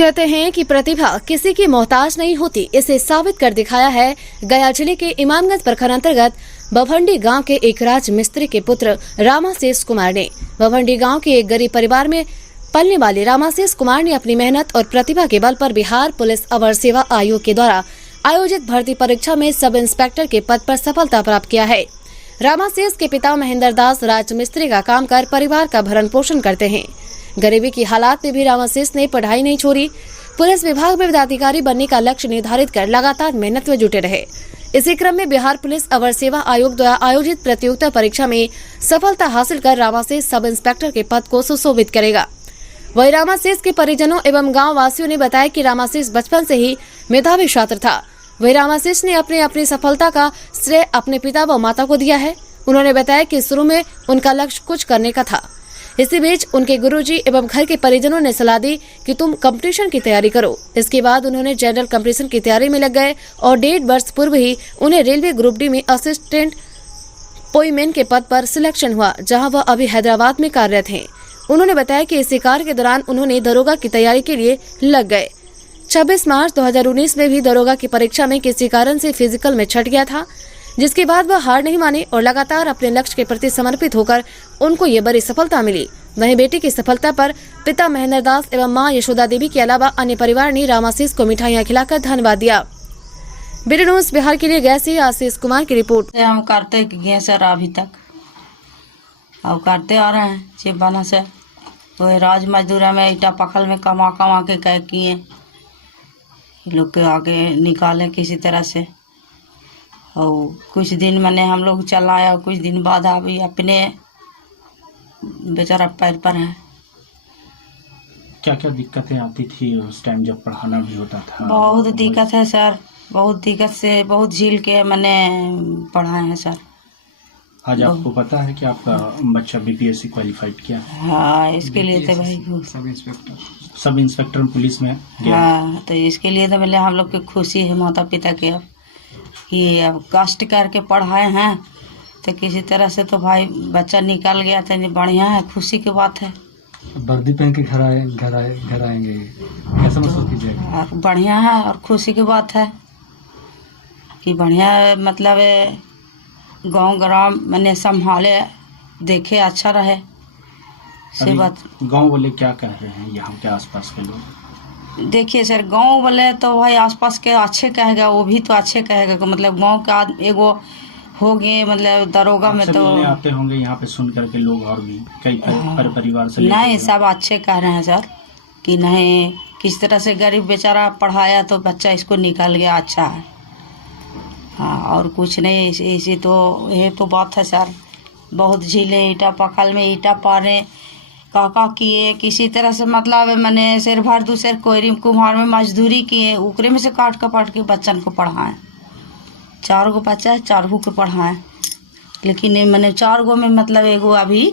कहते हैं कि प्रतिभा किसी की मोहताज नहीं होती। इसे साबित कर दिखाया है गया जिले के इमामगंज प्रखंड अंतर्गत बभंडी गांव के एक राज मिस्त्री के पुत्र रामाशीष कुमार ने। बभंडी गांव के एक गरीब परिवार में पलने वाले रामाशीष कुमार ने अपनी मेहनत और प्रतिभा के बल पर बिहार पुलिस अवर सेवा आयोग के द्वारा आयोजित भर्ती परीक्षा में सब इंस्पेक्टर के पद पर सफलता प्राप्त किया है। रामाशीष के पिता महेंद्र दास राज मिस्त्री का काम कर परिवार का भरण पोषण करते हैं। गरीबी की हालात में भी रामाशीष ने पढ़ाई नहीं छोड़ी। पुलिस विभाग में पदाधिकारी बनने का लक्ष्य निर्धारित कर लगातार मेहनत में जुटे रहे। इसी क्रम में बिहार पुलिस अवर सेवा आयोग द्वारा आयोजित प्रतियोगिता परीक्षा में सफलता हासिल कर रामाशीष सब इंस्पेक्टर के पद को सुशोभित करेगा। वही रामाशीष के परिजनों एवं गाँव वासियों ने बताया कि रामाशीष बचपन से ही मेधावी छात्र था। वही रामाशीष ने अपनी सफलता का श्रेय अपने पिता व माता को दिया है। उन्होंने बताया कि शुरू में उनका लक्ष्य कुछ करने का था। इसी बीच उनके गुरुजी एवं घर के परिजनों ने सलाह दी कि तुम कंपटीशन की तैयारी करो। इसके बाद उन्होंने जनरल कंपटीशन की तैयारी में लग गए और 1.5 वर्ष पूर्व ही उन्हें रेलवे ग्रुप डी में असिस्टेंट पोईमैन के पद पर सिलेक्शन हुआ, जहां वह अभी हैदराबाद में कार्यरत हैं। उन्होंने बताया कि इसी कार्य के दौरान उन्होंने दरोगा की तैयारी के लिए लग गए। 26 मार्च 2019 में भी दरोगा की परीक्षा में किसी कारण से फिजिकल में छट गया था, जिसके बाद वह हार नहीं माने और लगातार अपने लक्ष्य के प्रति समर्पित होकर उनको ये बड़ी सफलता मिली। वहीं बेटी की सफलता पर पिता महेंद्र दास एवं मां यशोदा देवी के अलावा अन्य परिवार ने रामाशीष को मिठाइयां खिलाकर धन्यवाद दिया। बीडी न्यूज़ बिहार के लिए गया से आशीष कुमार की रिपोर्ट। हम करते गए सर अभी तक अब करते आ रहे हैं चिपना से। तो राज मजदूरा में ईटा पखल में कमा कमा के कह किए लोग के आगे निकाले किसी तरह से। और कुछ दिन मैंने हम लोग चलाया, कुछ दिन बाद अभी अपने बेचारा पैर पर है। क्या क्या दिक्कतें आती थी उस टाइम जब पढ़ाना भी होता था? बहुत दिक्कत है सर, बहुत दिक्कत से बहुत झील के मैंने पढ़ाए हैं सर। आज आपको पता है कि आपका बच्चा बीपीएससी क्वालिफाइड किया? हाँ, इसके लिए तो भाई सब इंस्पेक्टर पुलिस में गया। हाँ, तो इसके लिए तो मतलब हम लोग की खुशी है माता पिता के अब कि अब कष्ट करके पढ़ाए हैं तो किसी तरह से तो भाई बच्चा निकल गया तो बढ़िया है, खुशी की बात है। वर्दी पहन के घर आएंगे कैसा महसूस कीजिएगा? बढ़िया है और खुशी की बात है कि बढ़िया मतलब गांव ग्राम मैंने संभाले देखे अच्छा रहे से बात। गांव वाले क्या कह रहे हैं यहाँ के आसपास के लोग? देखिए सर, गांव वाले तो भाई आसपास के अच्छे कहेगा, वो भी तो अच्छे कहेगा। मतलब गांव का एगो हो गए मतलब दरोगा में तो आते होंगे यहाँ पे सुन करके लोग और भी कई परिवार से नहीं, सब अच्छे कह रहे हैं सर कि नहीं किस तरह से गरीब बेचारा पढ़ाया तो बच्चा इसको निकल गया, अच्छा है। हाँ, और कुछ नहीं, इसी तो ये तो बात है सर। बहुत झीले ईटा पखल में ईटा पारे काका किए किसी तरह से मतलब मैंने सिर भर दूसरे कोयरी कुम्हार में मजदूरी किए, उकरे में से काट कपाट के बच्चन को पढ़ाएं। 4 गो बच्चा है, 4 को पढ़ाएं। लेकिन मैंने 4 गो में मतलब एगो अभी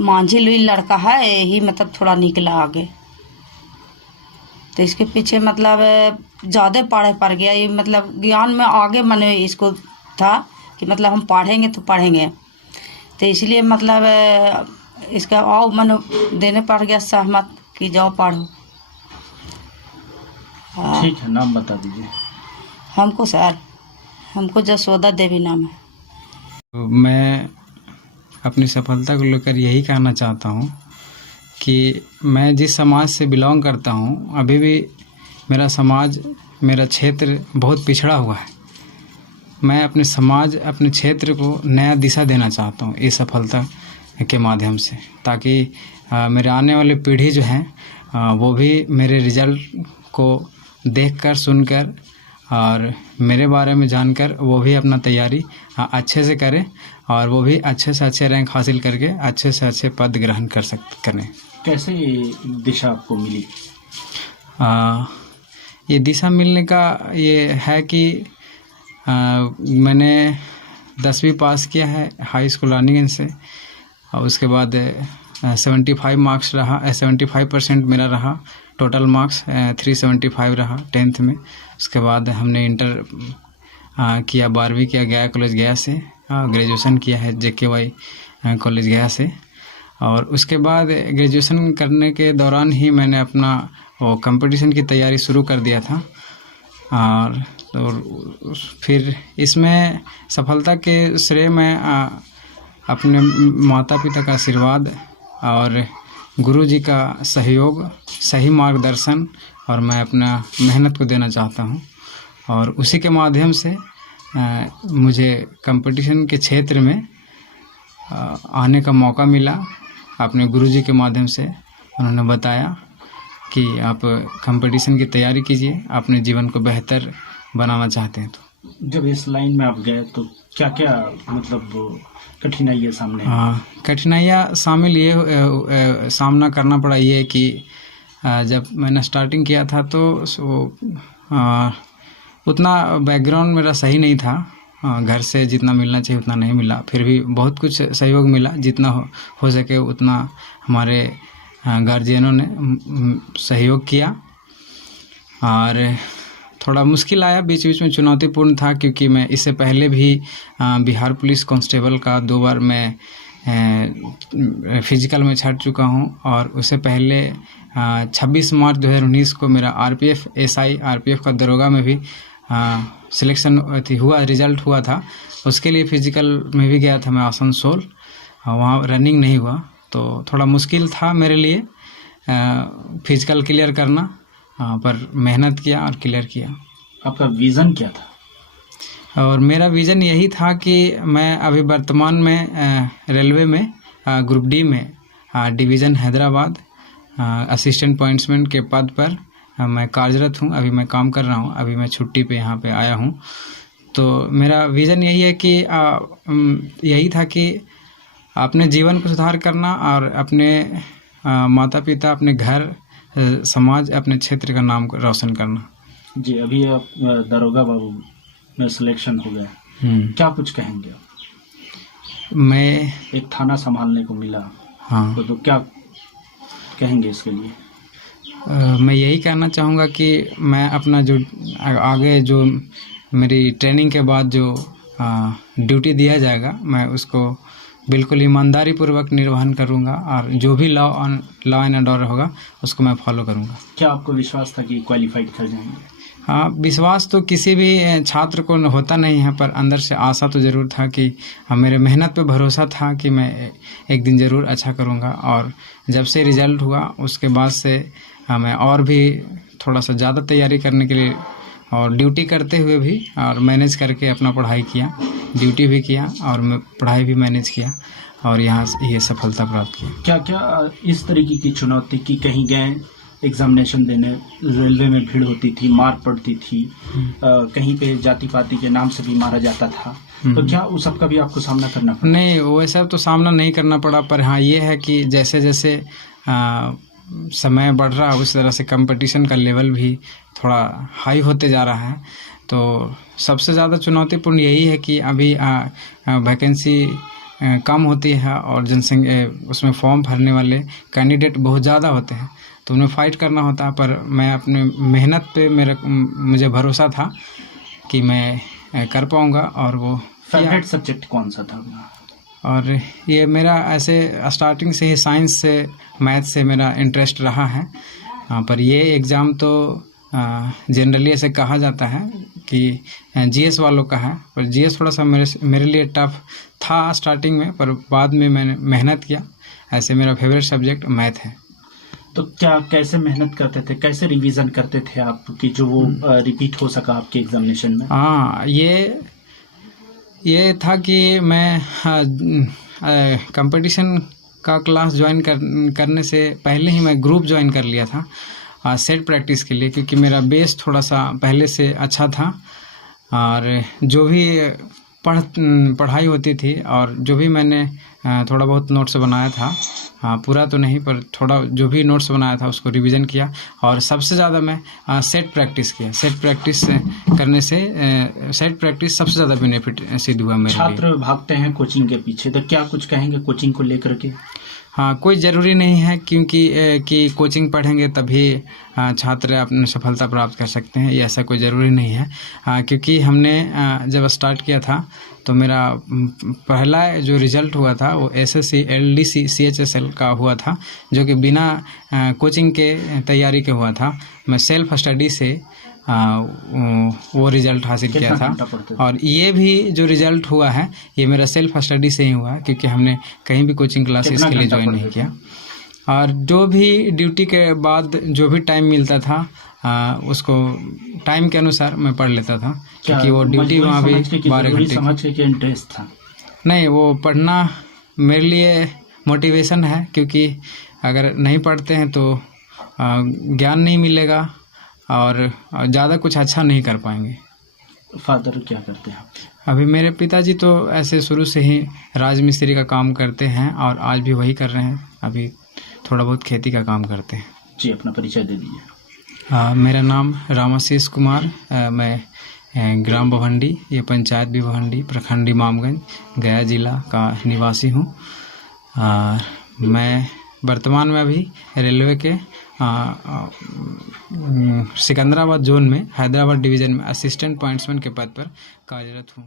मांझी लुई लड़का है, यही मतलब थोड़ा निकला आगे। तो इसके पीछे मतलब ज़्यादा पढ़े पड़ गया, ये मतलब ज्ञान में आगे मैंने इसको था कि मतलब हम पढ़ेंगे तो पढ़ेंगे, तो इसलिए मतलब इसका आओ मन देने पड़ गया सहमत कि जाओ पढ़ो। ठीक है, नाम बता दीजिए हमको सर। हमको जसोदा देवी नाम है। मैं अपनी सफलता को लेकर यही कहना चाहता हूँ कि मैं जिस समाज से बिलोंग करता हूँ अभी भी मेरा समाज मेरा क्षेत्र बहुत पिछड़ा हुआ है। मैं अपने समाज अपने क्षेत्र को नया दिशा देना चाहता हूँ इस सफलता के माध्यम से, ताकि मेरे आने वाली पीढ़ी जो है वो भी मेरे रिजल्ट को देखकर सुनकर और मेरे बारे में जानकर वो भी अपना तैयारी अच्छे से करें और वो भी अच्छे से अच्छे रैंक हासिल करके अच्छे से अच्छे पद ग्रहण करें। कैसे ये दिशा आपको मिली? ये दिशा मिलने का ये है कि मैंने 10वीं पास किया है हाई स्कूल रानीगंज से और उसके बाद 75 मार्क्स रहा, 75% मेरा रहा टोटल मार्क्स, 375 रहा 10th में। उसके बाद हमने इंटर किया, 12वीं किया गया कॉलेज गया से, ग्रेजुएशन किया है JKY कॉलेज गया से। और उसके बाद ग्रेजुएशन करने के दौरान ही मैंने अपना वो कंपटीशन की तैयारी शुरू कर दिया था। और तो फिर इसमें सफलता के श्रेय मैं अपने माता पिता का आशीर्वाद और गुरुजी का सहयोग, सही मार्गदर्शन और मैं अपना मेहनत को देना चाहता हूँ। और उसी के माध्यम से मुझे कंपटीशन के क्षेत्र में आने का मौका मिला। अपने गुरुजी के माध्यम से उन्होंने बताया कि आप कंपटीशन की तैयारी कीजिए, अपने जीवन को बेहतर बनाना चाहते हैं तो। जब इस लाइन में आप गए तो क्या क्या मतलब कठिनाइयाँ सामने? कठिनाइयाँ शामिल ये सामना करना पड़ा ये कि जब मैंने स्टार्टिंग किया था तो उतना बैकग्राउंड मेरा सही नहीं था, घर से जितना मिलना चाहिए उतना नहीं मिला। फिर भी बहुत कुछ सहयोग मिला, जितना हो सके उतना हमारे गार्जियनों ने सहयोग किया। और थोड़ा मुश्किल आया, बीच बीच में चुनौतीपूर्ण था, क्योंकि मैं इससे पहले भी बिहार पुलिस कांस्टेबल का 2 बार मैं फिजिकल में छट चुका हूं। और उससे पहले 26 मार्च 2019 को मेरा आरपीएफ एसआई आरपीएफ का दरोगा में भी सिलेक्शन हुआ, रिजल्ट हुआ था। उसके लिए फिजिकल में भी गया था मैं आसनसोल, वहाँ रनिंग नहीं हुआ, तो थोड़ा मुश्किल था मेरे लिए फिजिकल क्लियर करना, पर मेहनत किया और क्लियर किया। आपका विज़न क्या था? और मेरा विज़न यही था कि मैं अभी वर्तमान में रेलवे में ग्रुप डी में डिवीज़न हैदराबाद असिस्टेंट पॉइंट्समैन के पद पर मैं कार्यरत हूँ। अभी मैं काम कर रहा हूँ, अभी मैं छुट्टी पे यहाँ पे आया हूँ। तो मेरा विज़न यही है कि यही था कि अपने जीवन को सुधार करना और अपने माता पिता, अपने घर, समाज, अपने क्षेत्र का नाम रोशन करना। जी, अभी आप दरोगा बाबू में सिलेक्शन हो गया, क्या कुछ कहेंगे आप? मैं एक थाना संभालने को मिला, हाँ, तो क्या कहेंगे इसके लिए? मैं यही कहना चाहूँगा कि मैं अपना जो आगे जो मेरी ट्रेनिंग के बाद जो ड्यूटी दिया जाएगा, मैं उसको बिल्कुल ईमानदारी पूर्वक निर्वहन करूँगा और जो भी लॉ एंड ऑर्डर होगा उसको मैं फॉलो करूँगा। क्या आपको विश्वास था कि क्वालिफाइड कर जाएंगे? हाँ, विश्वास तो किसी भी छात्र को होता नहीं है, पर अंदर से आशा तो ज़रूर था कि मेरे मेहनत पे भरोसा था कि मैं एक दिन ज़रूर अच्छा करूँगा। और जब से रिज़ल्ट हुआ उसके बाद से मैं और भी थोड़ा सा ज़्यादा तैयारी करने के लिए और ड्यूटी करते हुए भी और मैनेज करके अपना पढ़ाई किया, ड्यूटी भी किया और मैं पढ़ाई भी मैनेज किया और यहाँ ये सफलता प्राप्त की। क्या क्या इस तरीके की चुनौती कि कहीं गए एग्जामिनेशन देने, रेलवे में भीड़ होती थी, मार पड़ती थी, कहीं पे जाति पाति के नाम से भी मारा जाता था, तो क्या उस सब का भी आपको सामना करना पड़ा? नहीं, वैसा तो सामना नहीं करना पड़ा, पर हाँ ये है कि जैसे जैसे समय बढ़ रहा है उस तरह से कंपटीशन का लेवल भी थोड़ा हाई होते जा रहा है। तो सबसे ज़्यादा चुनौतीपूर्ण यही है कि अभी वैकेंसी कम होती है और जनसंख्या उसमें फॉर्म भरने वाले कैंडिडेट बहुत ज़्यादा होते हैं, तो उन्हें फाइट करना होता है। पर मैं अपने मेहनत पे मुझे भरोसा था कि मैं कर पाऊँगा। और वो फेवरेट सब्जेक्ट कौन सा था? और ये मेरा ऐसे स्टार्टिंग से ही साइंस से, मैथ से मेरा इंटरेस्ट रहा है। पर ये एग्ज़ाम तो जनरली ऐसे कहा जाता है कि जीएस वालों का है, पर जीएस थोड़ा सा मेरे लिए टफ था स्टार्टिंग में, पर बाद में मैंने मेहनत किया। ऐसे मेरा फेवरेट सब्जेक्ट मैथ है। तो क्या कैसे मेहनत करते थे, कैसे रिवीजन करते थे आप कि जो वो रिपीट हो सका आपके एग्जामिनेशन में? हाँ, ये था कि मैं कंपटीशन का क्लास ज्वाइन करने से पहले ही मैं ग्रुप ज्वाइन कर लिया था सेट प्रैक्टिस के लिए, क्योंकि मेरा बेस थोड़ा सा पहले से अच्छा था। और जो भी पढ़ाई होती थी और जो भी मैंने थोड़ा बहुत नोट्स बनाया था, पूरा तो नहीं पर थोड़ा जो भी नोट्स बनाया था उसको रिवीजन किया। और सबसे ज़्यादा मैं सेट प्रैक्टिस किया। सेट प्रैक्टिस करने से सेट प्रैक्टिस सबसे ज़्यादा बेनिफिट सिद्ध हुआ मेरे लिए। छात्र भागते हैं कोचिंग के पीछे, तो क्या कुछ कहेंगे कोचिंग को लेकर के? हाँ, कोई ज़रूरी नहीं है कि कोचिंग पढ़ेंगे तभी छात्र अपनी सफलता प्राप्त कर सकते हैं, ये ऐसा कोई ज़रूरी नहीं है। क्योंकि हमने जब स्टार्ट किया था तो मेरा पहला जो रिजल्ट हुआ था वो SSC LDC CHSL का हुआ था, जो कि बिना कोचिंग के तैयारी के हुआ था। मैं सेल्फ स्टडी से वो रिज़ल्ट हासिल किया कितना घंटा था। पढ़ते थे? और ये भी जो रिज़ल्ट हुआ है ये मेरा सेल्फ स्टडी से ही हुआ है, क्योंकि हमने कहीं भी कोचिंग क्लासेस कितना के लिए घंटा ज्वाइन नहीं पढ़ते किया। और जो भी ड्यूटी के बाद जो भी टाइम मिलता था उसको टाइम के अनुसार मैं पढ़ लेता था, क्योंकि वो ड्यूटी वहाँ भी 12 घंटे समझ के इंटरेस्ट था? नहीं, वो पढ़ना मेरे लिए मोटिवेशन है, क्योंकि अगर नहीं पढ़ते हैं तो ज्ञान नहीं मिलेगा और ज़्यादा कुछ अच्छा नहीं कर पाएंगे। फादर क्या करते हैं? अभी मेरे पिताजी तो ऐसे शुरू से ही राजमिस्त्री का काम करते हैं और आज भी वही कर रहे हैं। अभी थोड़ा बहुत खेती का काम करते हैं। जी, अपना परिचय दे दीजिए। मेरा नाम रामाशीष कुमार, मैं ग्राम बभंडी, ये पंचायत भी बभंडी, प्रखंड इमामगंज, गया जिला का निवासी हूँ। मैं वर्तमान में अभी रेलवे के सिकंदराबाद जोन में हैदराबाद डिवीज़न में असिस्टेंट पॉइंट्समैन के पद पर कार्यरत हूँ।